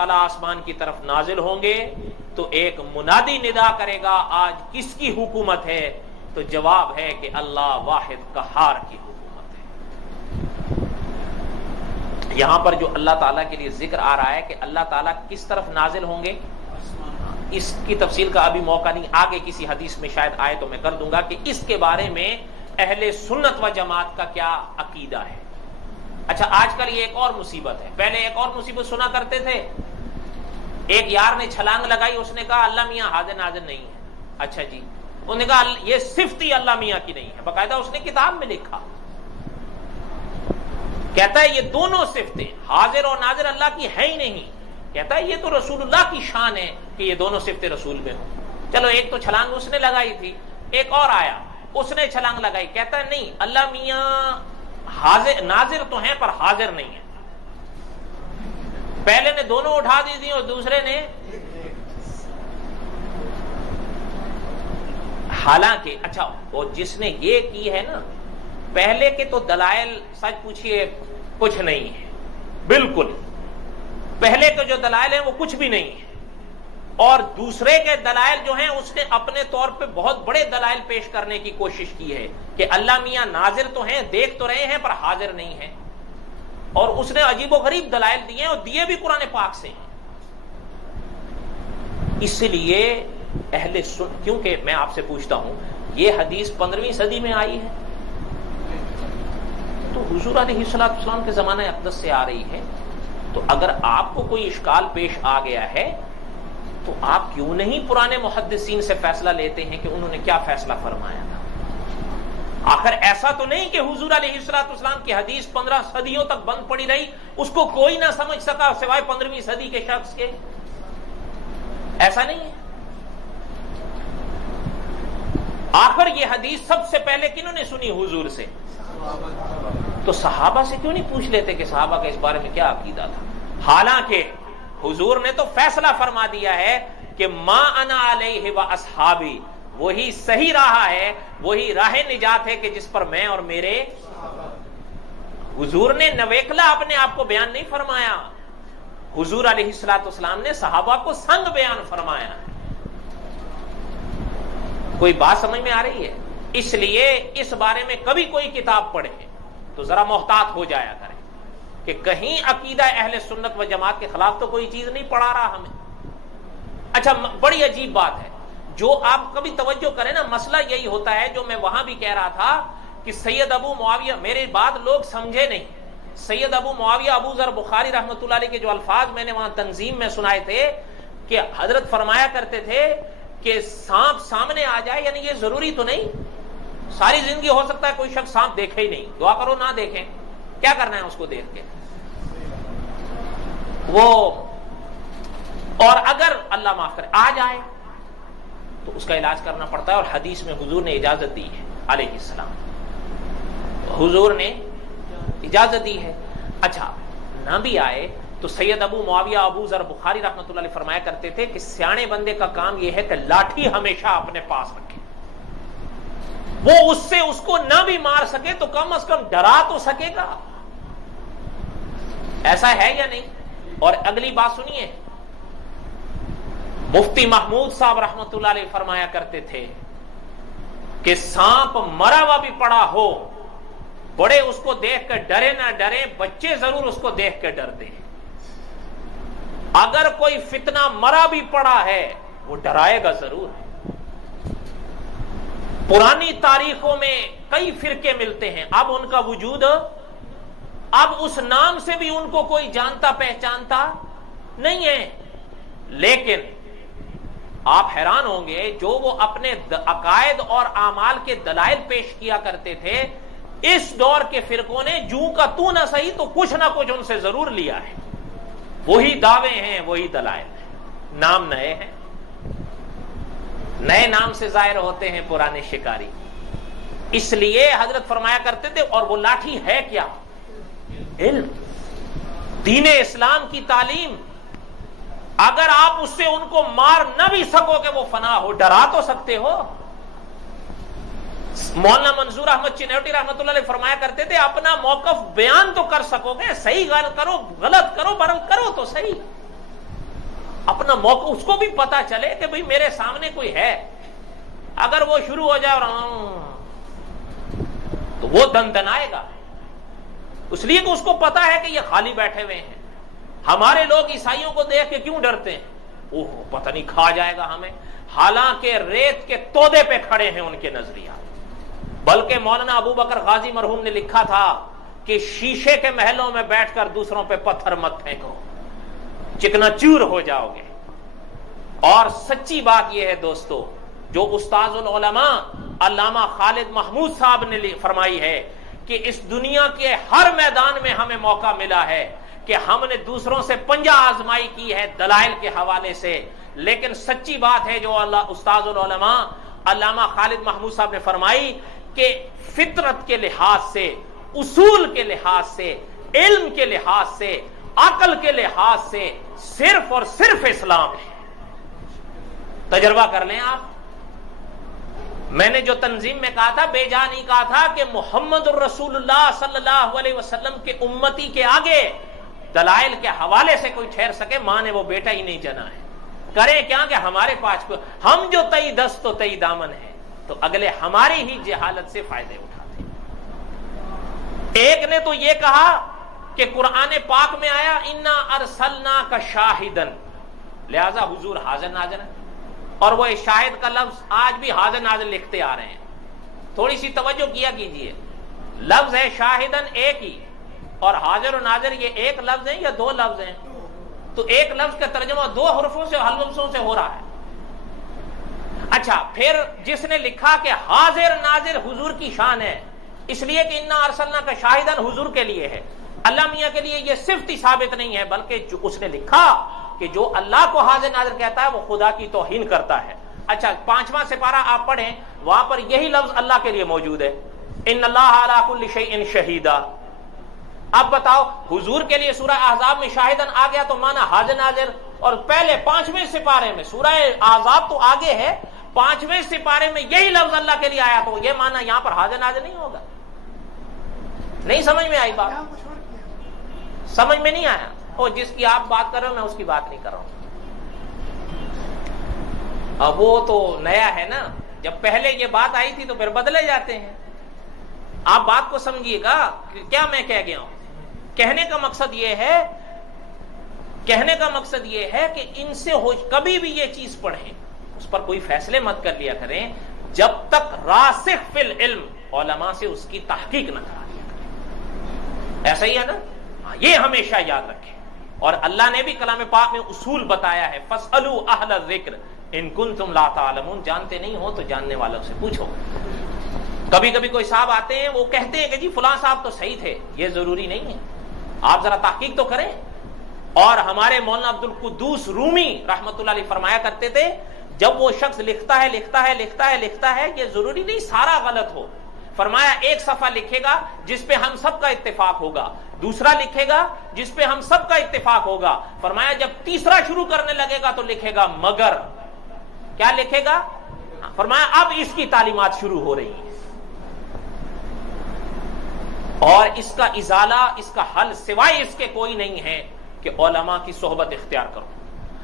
تعالیٰ آسمان کی طرف نازل ہوں گے تو ایک منادی ندا کرے گا آج کس کی حکومت ہے؟ تو جواب ہے کہ اللہ واحد قہار کی حکومت ہے۔ یہاں پر جو اللہ تعالیٰ کے لیے ذکر آ رہا ہے کہ اللہ تعالیٰ کس طرف نازل ہوں گے، اس کی تفصیل کا ابھی موقع نہیں، آگے کسی حدیث میں شاید آئے تو میں کر دوں گا کہ اس کے بارے میں اہل سنت و جماعت کا کیا عقیدہ ہے۔ اچھا، آج کل یہ ایک اور مصیبت ہے، پہلے ایک اور مصیبت سنا کرتے تھے، ایک یار نے چھلانگ لگائی، اس نے کہا اللہ میاں حاضر ناظر نہیں ہے۔ اچھا جی، انہوں نے کہا یہ صفت ہی اللہ میاں کی نہیں ہے، باقاعدہ اس نے کتاب میں لکھا، کہتا ہے یہ دونوں صفتیں حاضر اور ناظر اللہ کی ہے ہی نہیں، کہتا ہے یہ تو رسول اللہ کی شان ہے کہ یہ دونوں صفتیں رسول میں ہوں۔ چلو ایک تو چھلانگ اس نے لگائی تھی، ایک اور آیا اس نے چھلانگ لگائی، کہتا ہے نہیں اللہ میاں حاضر ناظر تو ہیں پر حاضر نہیں ہے۔ پہلے نے دونوں اٹھا دی تھی اور دوسرے نے، حالانکہ اچھا وہ جس نے یہ کی ہے نا، پہلے کے تو دلائل سچ پوچھئے کچھ نہیں ہے، بالکل پہلے کے جو دلائل ہیں وہ کچھ بھی نہیں ہے، اور دوسرے کے دلائل جو ہیں اس نے اپنے طور پہ بہت بڑے دلائل پیش کرنے کی کوشش کی ہے کہ اللہ میاں ناظر تو ہیں، دیکھ تو رہے ہیں پر حاضر نہیں ہیں، اور اس نے عجیب و غریب دلائل دیے ہیں اور دیے بھی قرآن پاک سے ہیں۔ اس لیے اہل سنت، کیونکہ میں آپ سے پوچھتا ہوں یہ حدیث 15ویں صدی میں آئی ہے تو حضور علیہ السلام کے زمانہ اقدس سے آ رہی ہے، تو اگر آپ کو کوئی اشکال پیش آ گیا ہے تو آپ کیوں نہیں پرانے محدثین سے فیصلہ لیتے ہیں کہ انہوں نے کیا فیصلہ فرمایا تھا؟ آخر ایسا تو نہیں کہ حضور علیہ السلام کی حدیث 15 صدیوں تک بند پڑی رہی، اس کو کوئی نہ سمجھ سکا سوائے 15ویں صدی کے شخص کے، ایسا نہیں ہے۔ آخر یہ حدیث سب سے پہلے کنہوں نے سنی؟ حضور سے، تو صحابہ سے کیوں نہیں پوچھ لیتے کہ صحابہ کا اس بارے میں کیا عقیدہ تھا؟ حالانکہ حضور نے تو فیصلہ فرما دیا ہے کہ ما انا علیہ و اصحابی، وہی صحیح راہ ہے، وہی راہ نجات ہے کہ جس پر میں اور میرے، حضور نے نویکلا اپنے آپ کو بیان نہیں فرمایا، حضور علیہ السلام نے صحابہ کو سنگ بیان فرمایا۔ کوئی بات سمجھ میں آ رہی ہے؟ اس لیے اس بارے میں کبھی کوئی کتاب پڑھے تو ذرا محتاط ہو جایا کرے کہ کہیں عقیدہ اہل سنت و جماعت کے خلاف تو کوئی چیز نہیں پڑھا رہا ہمیں۔ اچھا، بڑی عجیب بات ہے، جو آپ کبھی توجہ کریں نا، مسئلہ یہی ہوتا ہے جو میں وہاں بھی کہہ رہا تھا کہ سید ابو معاویہ، میرے بات لوگ سمجھے نہیں، سید ابو معاویہ ابو ذر بخاری رحمۃ اللہ علیہ کے جو الفاظ میں نے وہاں تنظیم میں سنائے تھے کہ حضرت فرمایا کرتے تھے کہ سانپ سامنے آ جائے، یعنی یہ ضروری تو نہیں، ساری زندگی ہو سکتا ہے کوئی شخص سانپ دیکھے ہی نہیں، دعا کرو نہ دیکھیں، کیا کرنا ہے اس کو دیکھ کے وہ، اور اگر اللہ معاف کرے آ جائے تو اس کا علاج کرنا پڑتا ہے، اور حدیث میں حضور نے اجازت دی ہے علیہ السلام، حضور نے اجازت دی ہے۔ اچھا، نہ بھی آئے تو سید ابو معاویہ ابو ذر بخاری رحمۃ اللہ علیہ فرمایا کرتے تھے کہ سیانے بندے کا کام یہ ہے کہ لاٹھی ہمیشہ اپنے پاس رکھے، وہ اس سے اس کو نہ بھی مار سکے تو کم از کم ڈرا تو سکے گا۔ ایسا ہے یا نہیں؟ اور اگلی بات سنیے، مفتی محمود صاحب رحمۃ اللہ علیہ فرمایا کرتے تھے کہ سانپ مرا ہوا بھی پڑا ہو، بڑے اس کو دیکھ کر ڈرے نہ ڈرے، بچے ضرور اس کو دیکھ کے ڈرتے ہیں۔ اگر کوئی فتنہ مرا بھی پڑا ہے وہ ڈرائے گا ضرور۔ پرانی تاریخوں میں کئی فرقے ملتے ہیں، اب ان کا وجود، اب اس نام سے بھی ان کو کوئی جانتا پہچانتا نہیں ہے، لیکن آپ حیران ہوں گے جو وہ اپنے عقائد اور اعمال کے دلائل پیش کیا کرتے تھے، اس دور کے فرقوں نے جوں کا تو نہ صحیح تو کچھ نہ کچھ ان سے ضرور لیا ہے، وہی دعوے ہیں، وہی دلائل ہیں، نام نئے ہیں، نئے نام سے ظاہر ہوتے ہیں پرانے شکاری۔ اس لیے حضرت فرمایا کرتے تھے، اور وہ لاٹھی ہے کیا؟ علم، دین اسلام کی تعلیم۔ اگر آپ اس سے ان کو مار نہ بھی سکو کہ وہ فنا ہو، ڈرا تو سکتے ہو۔ مولانا منظور احمد چنوٹی رحمۃ اللہ علیہ فرمایا کرتے تھے اپنا موقف بیان تو کر سکو گے، صحیح غلط کرو، غلط کرو، برل کرو تو صحیح، اپنا موقع اس کو بھی پتا چلے کہ بھئی میرے سامنے کوئی ہے. اگر وہ شروع ہو جائے اور تو وہ دندنائے گا، اس لیے کہ اس کو پتا ہے کہ یہ خالی بیٹھے ہوئے ہیں. ہمارے لوگ عیسائیوں کو دیکھ کے کیوں ڈرتے ہیں؟ اوہ پتہ نہیں کھا جائے گا ہمیں، حالانکہ ریت کے تودے پہ کھڑے ہیں ان کے نظریات. بلکہ مولانا ابو بکر غازی مرحوم نے لکھا تھا کہ شیشے کے محلوں میں بیٹھ کر دوسروں پہ پتھر مت پھینکو، چکنا چور ہو جاؤ گے. اور سچی بات یہ ہے دوستو، جو استاذ العلماء علامہ خالد محمود صاحب نے فرمائی ہے کہ اس دنیا کے ہر میدان میں ہمیں موقع ملا ہے کہ ہم نے دوسروں سے پنجہ آزمائی کی ہے دلائل کے حوالے سے، لیکن سچی بات ہے جو استاذ العلماء علامہ خالد محمود صاحب نے فرمائی کہ فطرت کے لحاظ سے، اصول کے لحاظ سے، علم کے لحاظ سے، عقل کے لحاظ سے صرف اور صرف اسلام ہے. تجربہ کر لیں آپ. میں نے جو تنظیم میں کہا تھا، بے جا نہیں کہا تھا کہ محمد الرسول اللہ صلی اللہ علیہ وسلم کے امتی کے آگے دلائل کے حوالے سے کوئی ٹھہر سکے. ماں نے وہ بیٹا ہی نہیں جنا ہے. کریں کیا کہ ہمارے پاس کو ہم جو تئی دست تو تئی دامن ہے، تو اگلے ہماری ہی جہالت سے فائدے اٹھاتے. ایک نے تو یہ کہا کہ قرآن پاک میں آیا انا ارسلناک شاہدن، لہذا حضور حاضر ناظر ہے. اور وہ شاہد کا لفظ آج بھی حاضر ناظر لکھتے آ رہے ہیں. تھوڑی سی توجہ کیا کیجئے، لفظ ہے شاہدن ایک ہی، اور حاضر و ناظر یہ ایک لفظ ہے یا دو لفظ ہیں؟ تو ایک لفظ کا ترجمہ دو حرفوں سے حلفوں سے ہو رہا ہے. اچھا، پھر جس نے لکھا کہ حاضر ناظر حضور کی شان ہے، اس لیے کہ انا ارسلناک شاہدن حضور کے لیے ہے، اللہ میاں کے لیے یہ صفت ہی ثابت نہیں ہے، بلکہ جو اس نے لکھا کہ جو اللہ کو حاضر ناظر کہتا ہے وہ خدا کی توہین کرتا ہے. اچھا، 5واں سپارہ آپ پڑھیں، وہاں پر یہی لفظ اللہ کے لیے موجود ہے، ان اللہ علی کل شیء شہیدا. اب بتاؤ، حضور کے لیے سورہ احزاب میں شاہدن آ گیا تو مانا حاضر ناظر، اور پہلے 5ویں سپارے میں سورہ احزاب تو آگے ہے، 5ویں سپارے میں یہی لفظ اللہ کے لیے آیا تو یہ مانا یہاں پر حاضر ناظر نہیں ہوگا. نہیں سمجھ میں آئی بات؟ سمجھ میں نہیں آیا؟ اور جس کی آپ بات کر رہے ہو میں اس کی بات نہیں کر رہا ہوں. اب وہ تو نیا ہے نا، جب پہلے یہ بات آئی تھی تو پھر بدلے جاتے ہیں. آپ بات کو سمجھیے گا کہ کیا میں کہہ گیا ہوں. کہنے کا مقصد یہ ہے کہ ان سے کبھی بھی یہ چیز پڑھیں، اس پر کوئی فیصلے مت کر لیا کریں جب تک راسخ فی العلم علماء سے اس کی تحقیق نہ کرا لیا کریں. ایسا ہی ہے نا؟ یہ ہمیشہ یاد رکھیں. اور اللہ نے بھی کلام پاک میں اصول بتایا ہے، فاسألوا اہل الذکر ان کنتم لا تعلمون، جانتے نہیں ہو تو جاننے والوں سے پوچھو. کبھی کبھی کوئی صاحب آتے ہیں وہ کہتے ہیں کہ جی فلاں صاحب تو صحیح تھے، یہ ضروری نہیں ہے، آپ ذرا تحقیق تو کریں. اور ہمارے مولانا عبد القدوس رومی رحمۃ اللہ علیہ فرمایا کرتے تھے، جب وہ شخص لکھتا ہے یہ ضروری نہیں سارا غلط ہو. فرمایا ایک صفحہ لکھے گا جس پہ ہم سب کا اتفاق ہوگا، دوسرا لکھے گا جس پہ ہم سب کا اتفاق ہوگا. فرمایا جب تیسرا شروع کرنے لگے گا تو لکھے گا مگر. کیا لکھے گا؟ فرمایا اب اس کی تعلیمات شروع ہو رہی ہیں، اور اس کا ازالہ، اس کا حل سوائے اس کے کوئی نہیں ہے کہ علماء کی صحبت اختیار کرو.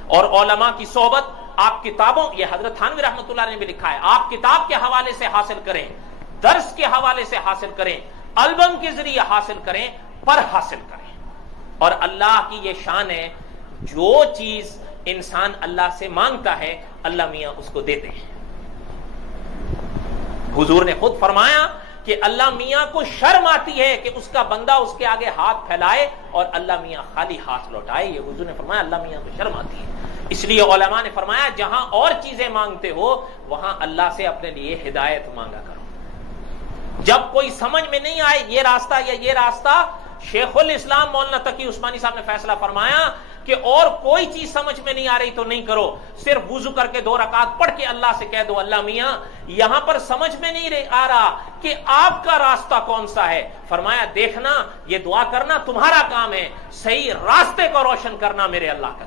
اور علماء کی صحبت آپ کتابوں، یہ حضرت تھانوی رحمۃ اللہ نے بھی لکھا ہے، آپ کتاب کے حوالے سے حاصل کریں، درس کے حوالے سے حاصل کریں، البم کے ذریعے حاصل کریں، پر حاصل کریں. اور اللہ کی یہ شان ہے، جو چیز انسان اللہ سے مانگتا ہے اللہ میاں اس کو دیتے ہیں. حضور نے خود فرمایا کہ اللہ میاں کو شرم آتی ہے کہ اس کا بندہ اس کے آگے ہاتھ پھیلائے اور اللہ میاں خالی ہاتھ لوٹائے. یہ حضور نے فرمایا اللہ میاں کو شرم آتی ہے. اس لیے علماء نے فرمایا جہاں اور چیزیں مانگتے ہو وہاں اللہ سے اپنے لیے ہدایت مانگا کرو. جب کوئی سمجھ میں نہیں آئے یہ راستہ یا یہ راستہ، شیخ الاسلام مولانا تقی عثمانی صاحب نے فیصلہ فرمایا کہ اور کوئی چیز سمجھ میں نہیں آ رہی تو نہیں کرو، صرف وضو کر کے 2 رکعت پڑھ کے اللہ سے کہہ دو اللہ میاں یہاں پر سمجھ میں نہیں آ رہا کہ آپ کا راستہ کون سا ہے. فرمایا دیکھنا، یہ دعا کرنا تمہارا کام ہے، صحیح راستے کو روشن کرنا میرے اللہ کا